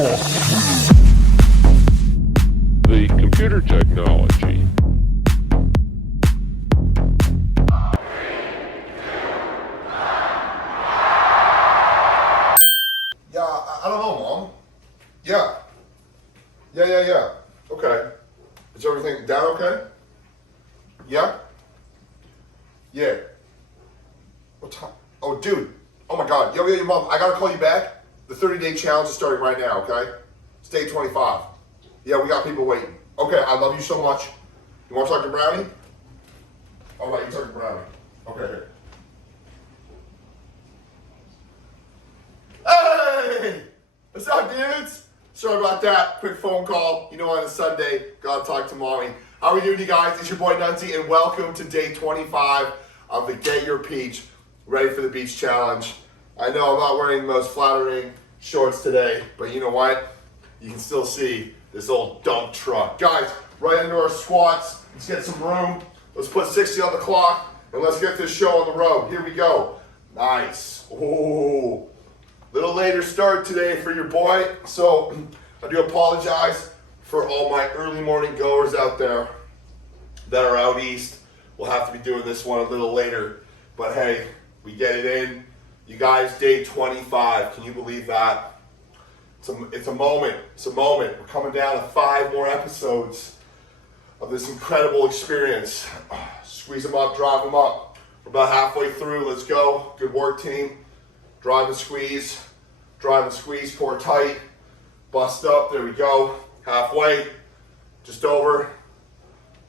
The computer technology. Yeah, I don't know, Mom. Yeah. Yeah. Okay. Is everything down okay? Yeah? Yeah. What time? Oh, dude. Oh my God. Yo, Mom, I gotta call you back. The 30-day challenge is starting right now, okay? It's day 25. Yeah, we got people waiting. Okay, I love you so much. You wanna talk to Brownie? All right, you talk to Brownie. Okay, here. Hey! What's up, dudes? Sorry about that. Quick phone call. You know, on a Sunday, gotta talk to Mommy. How are we doing, you guys? It's your boy Nunty, and welcome to day 25 of the Get Your Peach Ready for the Beach Challenge. I know I'm not wearing the most flattering shorts today, but you know what? You can still see this old dump truck. Guys, right into our squats. Let's get some room. Let's put 60 on the clock, and let's get this show on the road. Here we go. Nice. Ooh. Little later start today for your boy, so I do apologize for all my early morning goers out there that are out east. We'll have to be doing this one a little later, but hey, we get it in. You guys, day 25, can you believe that? It's a moment, We're coming down to 5 more episodes of this incredible experience. Squeeze them up, drive them up. We're about halfway through, let's go. Good work, team. Drive and squeeze, pour tight, bust up, there we go. Halfway, just over.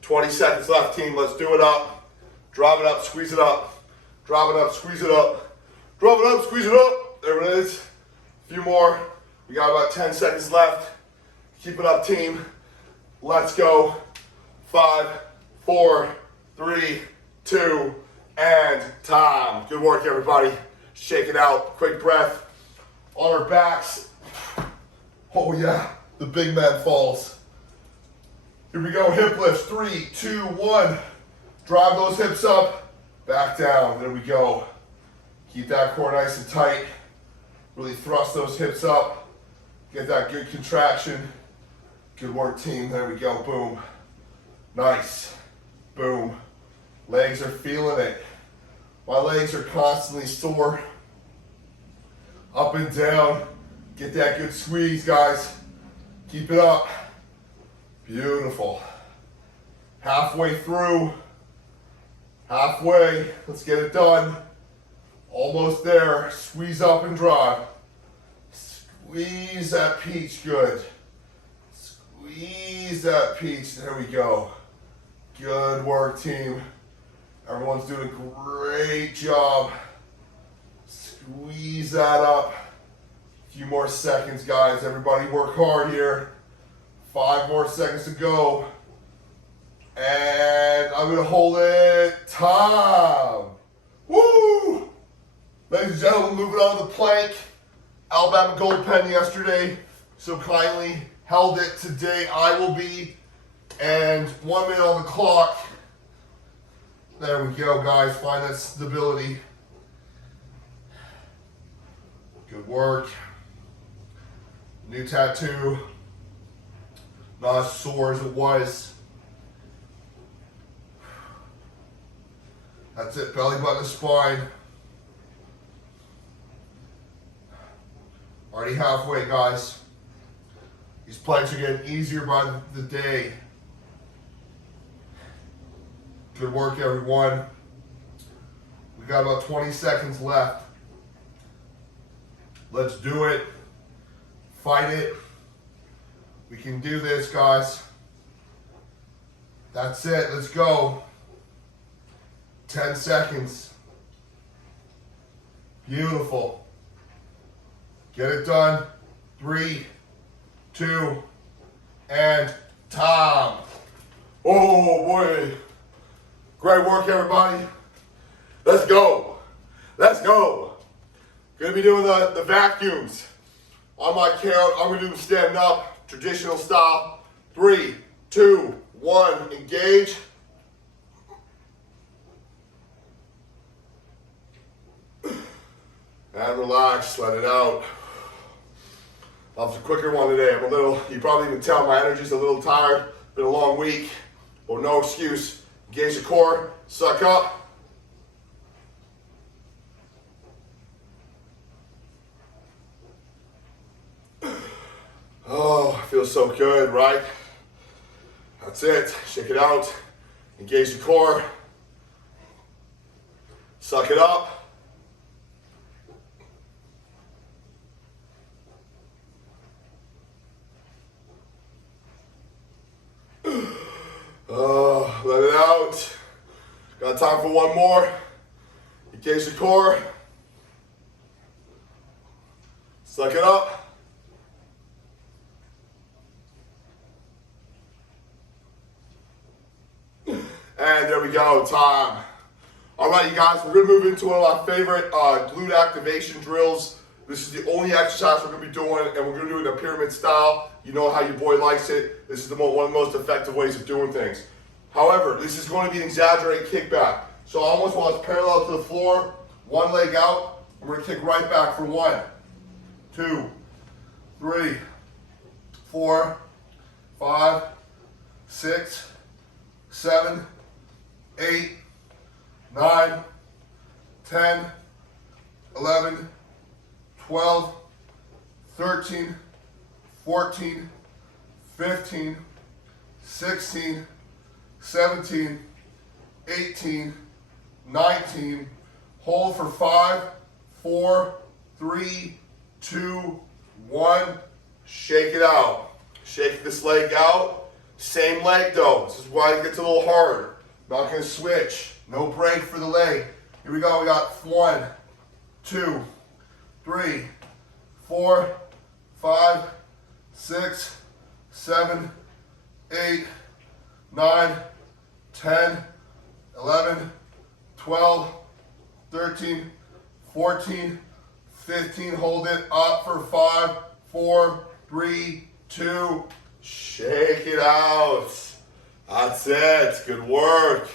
20 seconds left, team, let's do it up. Drive it up, squeeze it up. Drive it up, squeeze it up. Drive it up, squeeze it up. There it is. A few more. We got about 10 seconds left. Keep it up, team. Let's go. 5, 4, 3, 2, and time. Good work, everybody. Shake it out, quick breath. On our backs. Oh yeah, the big man falls. Here we go, hip lifts, 3, 2, 1. Drive those hips up, back down, there we go. Keep that core nice and tight. Really thrust those hips up. Get that good contraction. Good work, team, there we go, boom. Nice, boom. Legs are feeling it. My legs are constantly sore. Up and down. Get that good squeeze, guys. Keep it up. Beautiful. Halfway through. Halfway. Let's get it done. Almost there. Squeeze up and drive. Squeeze that peach. Good. Squeeze that peach. There we go. Good work, team. Everyone's doing a great job. Squeeze that up. A few more seconds, guys. Everybody work hard here. 5 more seconds to go. And I'm gonna hold it. Time. Woo! Ladies and gentlemen, moving on to the plank. Alabama gold pen yesterday, so kindly held it. Today I will be. And 1 minute on the clock. There we go, guys. Find that stability. Good work. New tattoo. Not as sore as it was. That's it. Belly button to spine. Already halfway, guys. These planks are getting easier by the day. Good work, everyone. We got about 20 seconds left. Let's do it. Fight it. We can do this, guys. That's it. Let's go. 10 seconds. Beautiful. Get it done. 3, 2, and time. Oh boy. Great work, everybody. Let's go. Let's go. Gonna be doing the vacuums. On my count, I'm gonna do them standing up, traditional style. 3, 2, 1, engage. And relax, let it out. That was a quicker one today. You probably even tell my energy's a little tired. Been a long week, but no excuse. Engage the core, suck up. Oh, feels so good, right? That's it. Shake it out. Engage the core. Suck it up. Oh, let it out. Got time for one more. Engage the core. Suck it up. And there we go, time. All right, you guys, we're gonna move into one of my favorite glute activation drills. This is the only exercise we're gonna be doing, and we're gonna do it in a pyramid style. You know how your boy likes it. This is one of the most effective ways of doing things. However, this is going to be an exaggerated kickback. So almost while it's parallel to the floor, one leg out, and we're gonna kick right back for 1, 2, 3, 4, 5, 6, 7, 8, 9, 10, 11, 12, 13, 14, 15, 16, 17, 18, 19. Hold for 5, 4, 3, 2, 1. Shake it out. Shake this leg out. Same leg though. This is why it gets a little harder. Not gonna switch. No break for the leg. Here we go. We got 1, 2, 3, 4, 5, 6, 7, 8, 9, 10, 11, 12, 13, 14, 15. Hold it up for 5, 4, 3, 2. Shake it out. That's it. Good work.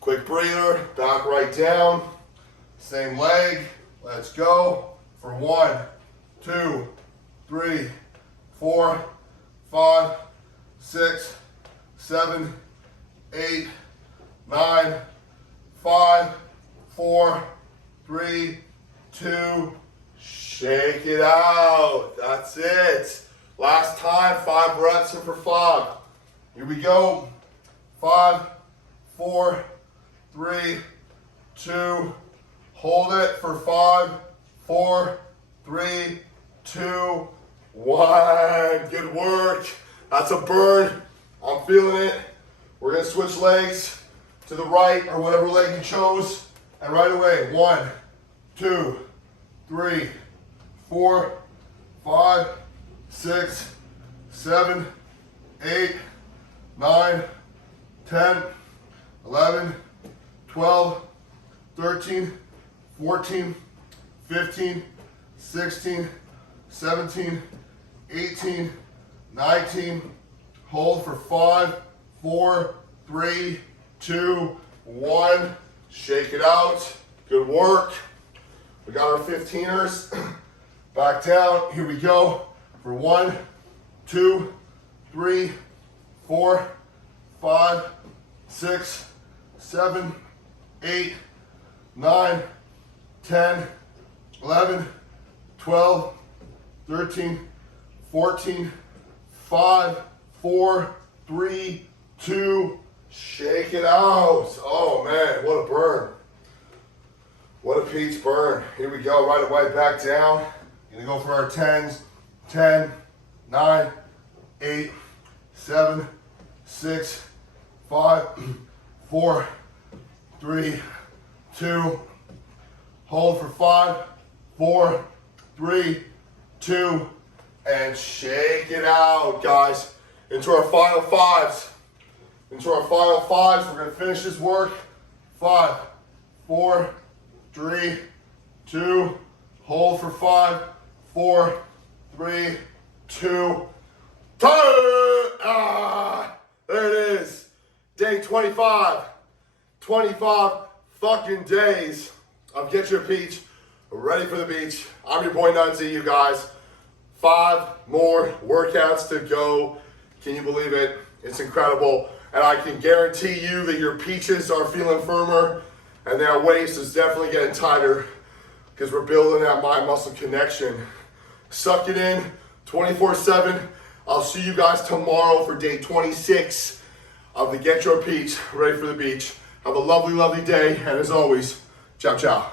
Quick breather. Back right down. Same leg. Let's go. For 1, 2, 3, 4, 5, 6, 7, 8, 9, 5, 4, 3, 2. Shake it out. That's it. Last time, 5 reps in for 5. Here we go. 5, 4, 3, 2. Hold it for 5, 4, 3, 2, 1. Good work. That's a burn. I'm feeling it. We're gonna switch legs to the right or whatever leg you chose. And right away, 1, 2, 3, 4, 5, 6, 7, 8, 9, 10, 11, 12, 13, 14, 15, 16, 17, 18, 19. Hold for 5, 4, 3, 2, 1. Shake it out. Good work. We got our 15ers. Back down. Here we go. For 1, 2, 3, 4, 5, 6, 7, 8, 9, 10, 11, 12, 13, 14, 5, 4, 3, 2. Shake it out. Oh man, what a burn. What a peach burn. Here we go, right away, back down. Gonna go for our 10s. 10, 9, 8, 7, 6, 5, 4, 3, 2. Hold for 5, 4, 3, 2, and shake it out, guys. Into our final 5s. Into our final 5s. We're gonna finish this work. 5, 4, 3, 2. Hold for 5, 4, 3, 2. Time! There it is. Day 25. 25 fucking days of Get Your Peach ready for the beach. I'm your boy 𝐶𝐲𝐬, you guys. 5 more workouts to go. Can you believe it? It's incredible. And I can guarantee you that your peaches are feeling firmer and that waist is definitely getting tighter because we're building that mind-muscle connection. Suck it in 24/7. I'll see you guys tomorrow for day 26 of the Get Your Peach Ready for the Beach. Have a lovely, lovely day. And as always, ciao, ciao.